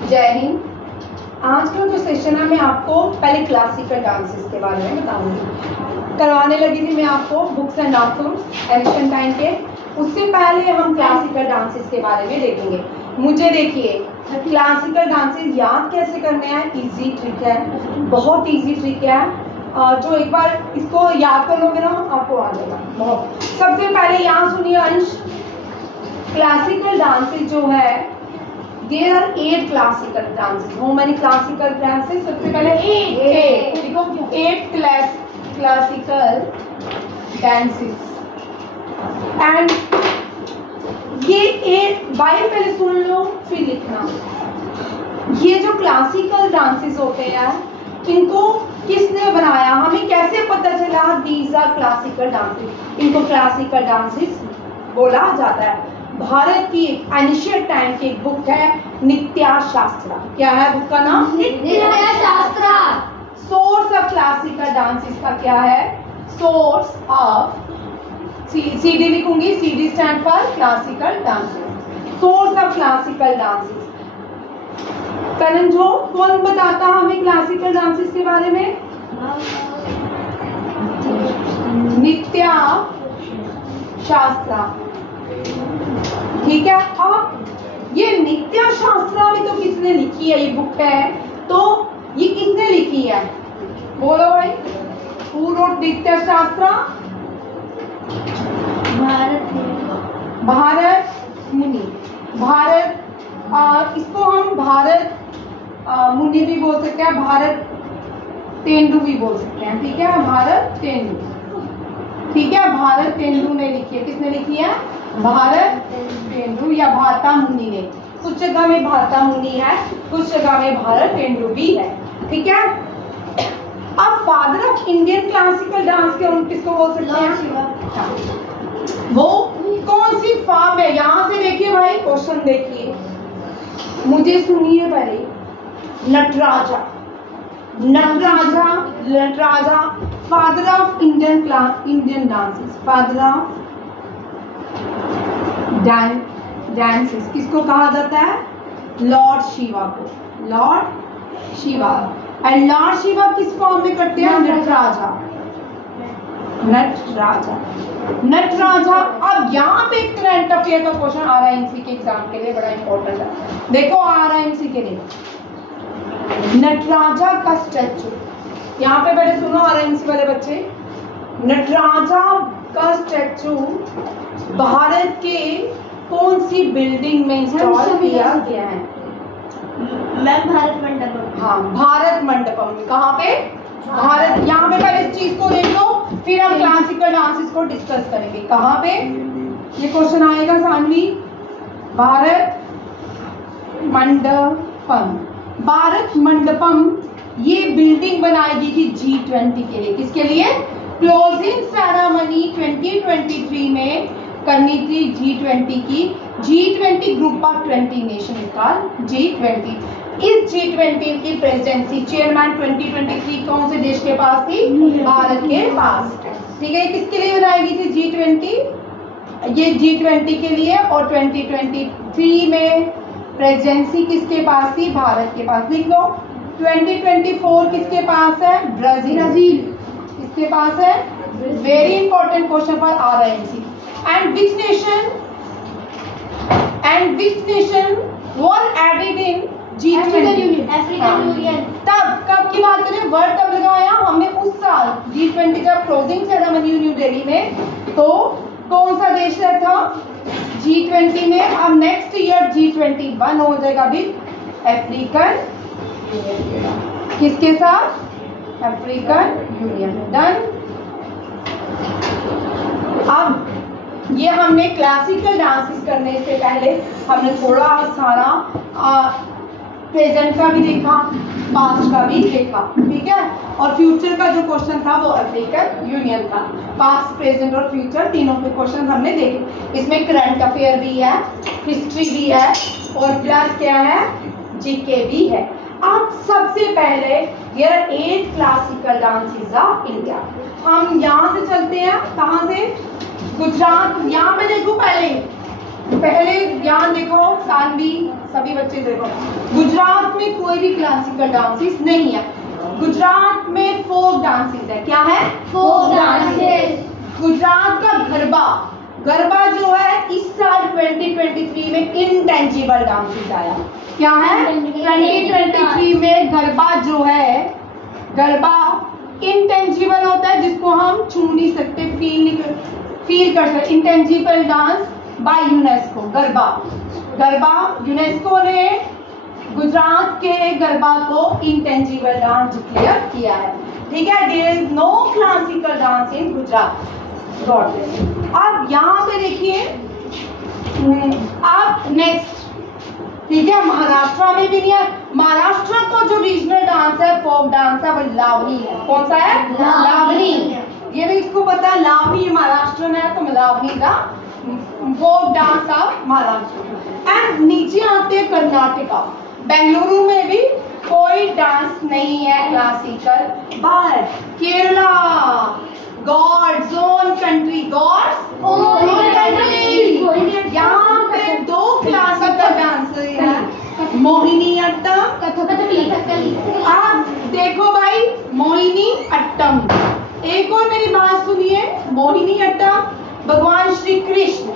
जय हिंद। आज का जो सेशन है मैं आपको पहले क्लासिकल डांसेस के बारे में बताऊंगी। करवाने लगी थी मैं आपको बुक्स एंड नाथुन एंशिएंट टाइम के। उससे पहले हम क्लासिकल डांसेस के बारे में देखेंगे। मुझे देखिए, क्लासिकल डांसेस याद कैसे करने हैं, इजी ट्रिक है, बहुत इजी ट्रिक है। जो एक बार इसको याद कर लोगे ना आपको आ जाएगा बहुत। सबसे पहले यहाँ सुनिए अंश, क्लासिकल डांसेस जो है there are 8 classical dances. How many classical dances? सबसे पहले 8 क्लासिकल डांसेस एंड ये 8 बाय पहले सुन लो फिर लिखना। ये जो क्लासिकल डांसेस होते हैं इनको किसने बनाया, हमें कैसे पता चला दीज आर क्लासिकल डांसेस? इनको क्लासिकल डांसेस बोला जाता है। भारत की एंशिएंट टाइम की एक बुक है नित्याशास्त्रा। क्या है बुक का नाम? Natyashastra. Source of classical dances का क्या है? सोर्स ऑफ, सीडी लिखूंगी, CD stand for classical dances. Source of classical dances. करण जो कौन बताता हमें क्लासिकल डांसेस के बारे में? नित्या शास्त्रा। ठीक है। अब ये नित्या शास्त्रा भी तो किसने लिखी है? ये बुक है तो ये किसने लिखी है? बोलो भाई, हु रोट नित्या शास्त्रा? भारत मुनि। भारत, इसको हम भारत मुनि भी बोल सकते हैं, भारत तेंदु भी बोल सकते हैं। ठीक है, भारत तेंदु। ठीक है, भारत तेंदु ने लिखी है। किसने लिखी है? भारत तेंदु या भारता मुनि ने। कुछ जगह में भारता मुनि है, कुछ जगह में भारत तेंदु भी है। ठीक है। अब father of Indian classical dance के हम किसको बोल सकते हैं? वो कौन सी फॉर्म है? यहां से देखिए भाई, क्वेश्चन देखिए, मुझे सुनिए पहले। Nataraja, Nataraja, Nataraja father of Indian dances, father of dances किसको कहा जाता है? लॉर्ड शिवा को। Lord Shiva. And Lord Shiva किस फॉर्म में करते हैं? नटराजा। नटराजा, नटराजा। अब यहाँ पे करंट अफेयर का क्वेश्चन आ रहा है एमसी के एग्जाम के लिए, बड़ा इंपॉर्टेंट है। देखो आ रहा है एमसी के लिए, नटराजा का स्टैचू। यहाँ पे पहले सुनो आ रहा है एमसी वाले बच्चे, नटराजा का स्टैचू भारत के कौन सी बिल्डिंग में इंस्टॉल किया गया है? मैम भारत मंडपम। हाँ, भारत मंडपम में। कहाँ पे? भारत। यहाँ पे पहले इस चीज को देख लो, फिर हम क्लासिकल डांसेस को डिस्कस करेंगे। कहाँ पे ये क्वेश्चन आएगा सानवी? भारत मंडपम। भारत मंडपम ये बिल्डिंग बनाई गई थी G20 के लिए। किसके लिए? क्लोजिंग सेरेमनी 2023 में करनी थी G20 की। G20 ग्रुप ऑफ 20 नेशन का G20। इस G20 की प्रेसिडेंसी चेयरमैन 2023 कौन से देश के पास थी? भारत के पास। ठीक है, किसके लिए बनाई गई थी G20? ये G20 के लिए। और 2023 में प्रेसिडेंसी किसके पास थी? भारत के पास। लिख लो। 2024 किसके पास है? ब्राजील। किसके पास है? Very important question for RIMC। And which nation was added in G20? African union. तब कब की बात करें? वर्ड तब लगाया हमने उस साल G20 जब क्लोजिंग सेरेमनी न्यू दिल्ली में, तो कौन सा देश था G20 में? अब नेक्स्ट ईयर G21 हो जाएगा विद अफ्रीकन यूनियन। किसके साथ? African union. डन। अब ये हमने क्लासिकल डांसेस करने से पहले हमने थोड़ा सारा प्रेजेंट का भी देखा, पास्ट का भी देखा। ठीक है, और फ्यूचर का जो क्वेश्चन था वो अफ्रीकन यूनियन था। पास्ट, प्रेजेंट और फ्यूचर तीनों के क्वेश्चन हमने देखे। इसमें करंट अफेयर भी है, हिस्ट्री भी है और प्लस क्या है? जीके भी है। अब सबसे पहले there are 8 classical dances of India. हम यहाँ से चलते हैं, कहाँ से? गुजरात। यहाँ पे देखो, पहले यहाँ देखो सानवी, सभी बच्चे देखो, गुजरात में कोई भी क्लासिकल डांसेस नहीं है। गुजरात में फोक डांसेस है। क्या है? Folk dances. गुजरात का गरबा, गरबा जो है इस साल 2023 में इंटेंजिबल डांसेस आया। क्या है? 2023 में गरबा जो है, गरबा इंटेंजिबल होता है जिसको हम छू नहीं सकते, फील कर सकते। Intangible dance by UNESCO. Garba UNESCO ने गुजरात के गरबा को इंटेंजिबल डांस डिक्लेयर किया है। ठीक है, there is no classical dance in Gujarat. अब यहाँ पे देखिए, अब नेक्स्ट, ठीक है, महाराष्ट्र में भी नहीं है। महाराष्ट्र का जो रीजनल डांस है, फोक डांस है, वो लावनी है। कौन सा है? लावनी। ये भी इसको पता है, लावनी महाराष्ट्र में है, तो लावनी का folk dance of Maharashtra. And नीचे आते हैं कर्नाटका। बेंगलुरु में भी कोई डांस नहीं है classical. But Kerala, God's own country, God's own country, यहाँ पे 2 क्लासिकल डांस है, मोहिनी अट्टम, कथकली। आप देखो भाई, मोहिनी अट्टम। एक और मेरी बात सुनिए, मोहिनी अट्टम भगवान श्री कृष्ण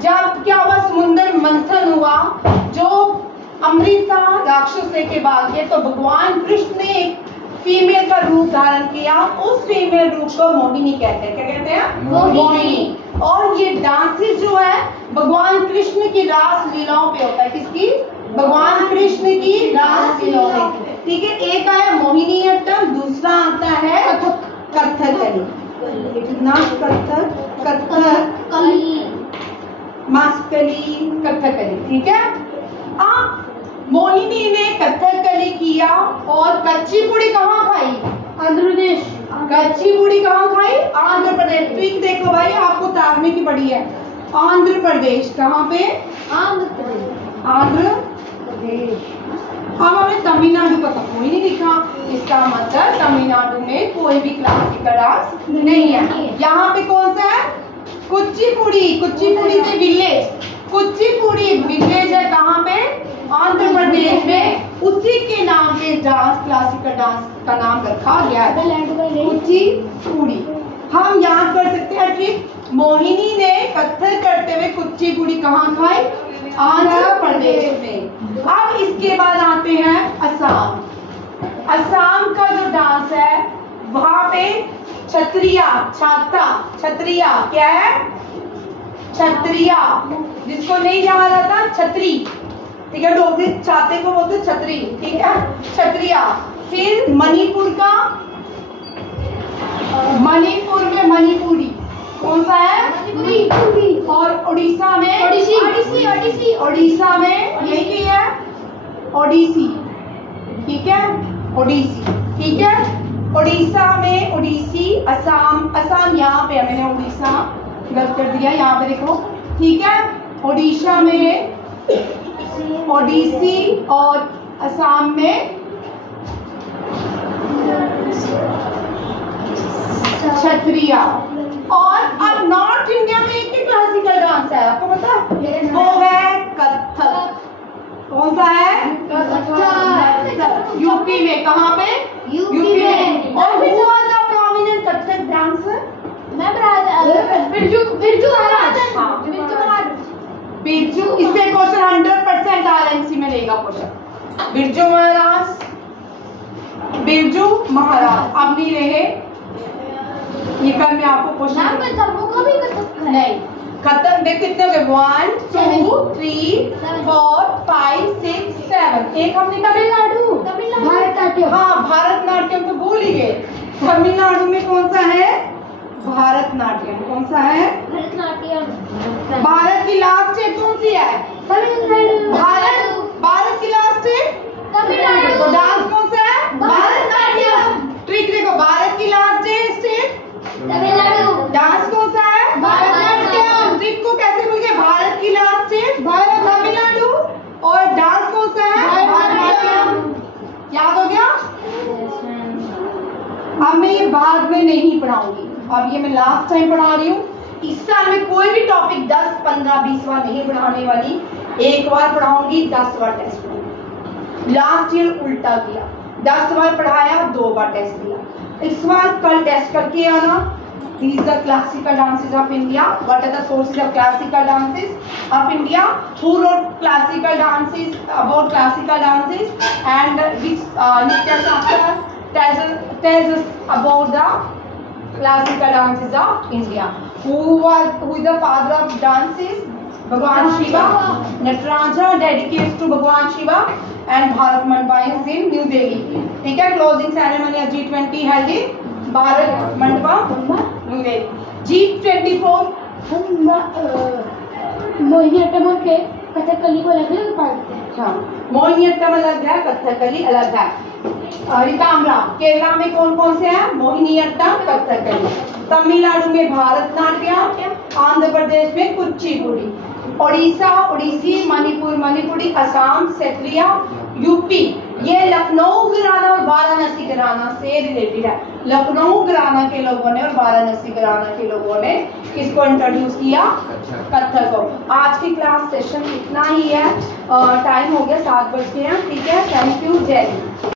जब क्या हुआ, समुद्र मंथन हुआ, जो अमृता राक्षस लेके भाग गए, तो भगवान कृष्ण ने एक फीमेल का रूप धारण किया। उस फीमेल रूप को मोहिनी कहते हैं। क्या कहते हैं? मोहिनी। और ये डांसेस जो है भगवान कृष्ण की रास लीलाओं पे होता है। किसकी? भगवान कृष्ण की रास लीलाओं पे। ठीक है, एक आया मोहिनी अट्टम, दूसरा आता है कथकली। कितना? कथकली, मास्कली, कथकली। ठीक है, मोहिनी ने कथकली किया और कच्ची पूड़ी कहाँ खाई? आंध्र प्रदेश। कच्ची पूड़ी कहाँ खाई? आंध्र प्रदेश। ट्रिक देखो भाई, आपको तारने की पड़ी है। आंध्र प्रदेश। कहाँ पे? आंध्र प्रदेश। आंध्र प्रदेश। अब हमें तमिलनाडु का तो कोई नहीं दिखा, इसका मतलब तमिलनाडु में कोई भी क्लासिकल डांस नहीं है। यहाँ पे कौन सा है? कुचिपुड़ी। कुचिपुड़ी में विलेज, कुचिपुड़ी विलेज है। कहाँ पे? आंध्र प्रदेश में। उसी के नाम पे डांस, क्लासिकल डांस का नाम रखा गया है, कुचिपुड़ी। हम याद कर सकते हैं ट्रिक, मोहिनी ने कथक करते हुए कुचिपुड़ी कहाँ खाई? आंध्र प्रदेश में। अब इसके बाद आते हैं असम। असम का जो डांस है, वहां पे छत्रिया, छाता, छत्रिया। क्या है? छत्रिया, जिसको नहीं जाना जाता छतरी। ठीक है, डोगरी छाते को बोलते छतरी। ठीक है, छत्रिया। फिर मणिपुर का, मणिपुर में मणिपुरी। कौन सा है? मणिपुरी। और उड़ीसा में ओडिसी। ओडिसी। ओडिसी। उड़ीसा में यही है, ओडिसी। ठीक है, ओडिसी। ठीक है, उड़ीसा में ओडिसी। असम, असम यहाँ पे मैंने उड़ीसा गलत कर दिया, यहाँ पे देखो। ठीक है, ओडिशा में ओडिसी और असम में छत्रिया। और अब नॉर्थ इंडिया में एक ही क्लासिकल डांस है, आपको पता है? वो है कथक। कौन सा है? कथक। यूपी में। कहाँ पे? यूपी में। और हुआ था प्रोमिनेंट कथक डांस? बिरजू। बिरजू महाराज। हाँ, बिरजू महाराज। बिरजू। इससे क्वेश्चन 100% आरएमसी में लेगा क्वेश्चन। बिरजू महाराज, बिरजू महाराज अब नहीं रहे। ये कल मैं आपको क्वेश्चन जम्मू का भी कथक है। नहीं, कथक देख कितने हो गए? 1 2 3 4 5 6 7। एक हमने तमिलनाडु। भारतनाट्यम। हाँ, भारतनाट्यम तो भूल ही गए। तमिलनाडु में कौन सा है? भारतनाट्यम। कौन सा है? भरतनाट्यम। भारत की लास्ट स्टेट कौन सी है? तमिलनाडु। भारत की लास्ट स्टेट तमिलनाडु। तो डांस कौन सा है? भारतनाट्यम। ट्रिक देखो, भारत की लास्ट स्टेट तमिलनाडु। डांस कौन सा है? भारतनाट्यम। ट्रिक को कैसे भूल गए? भारत की लास्ट स्टेट तमिलनाडु और डांस कौन सा है? भारतनाट्यम। याद हो गया? अब मैं ये बाद में नहीं पढ़ाऊंगी, अब ये मैं लास्ट टाइम पढ़ा रही हूँ। इस साल में कोई भी टॉपिक 10 15 20वां नहीं पढ़ाने वाली। एक बार पढ़ाऊंगी 10 बार टेस्ट लूंगी। लास्ट ईयर उल्टा किया, 10 बार पढ़ाया 2 बार टेस्ट दिया। इस बार कल टेस्ट करके आना। These are classical dances of India. What are the sources of classical dances of India? Who wrote classical dances, about classical dances, and which Nitya Shastra tells us about the classical dances of India? Who is the father of dances? Bhagwan Shiva. Nataraja dedicates to Bhagwan Shiva, and Bharat Mandapa is in New Delhi. ठीक है, closing ceremony of G20 held in Bharat mandapa new Delhi. G24 Mohiniyattam और कथकली को अलग अलग part है। हाँ, मोहिनीअट्टम अलग है, कथकली अलग है। रिकाम्बरा केरला में कौन कौन से हैं? मोहिनीअट्टम, कथकली। तमिलनाडु में भारतनाट्यम, आंध्र प्रदेश में कुचिपुड़ी, ओडिशा ओडिसी, मणिपुर मणिपुरी, असम सेत्रिया, यूपी ये लखनऊ घराना और वाराणसी घराना से रिलेटेड है। लखनऊ घराना के लोगों ने और वाराणसी घराना के लोगों ने किसको इंट्रोड्यूस किया? कथक को। आज की क्लास सेशन इतना ही है, टाइम हो गया 7 बज के हैं। ठीक है, थैंक यू, जय हिंद।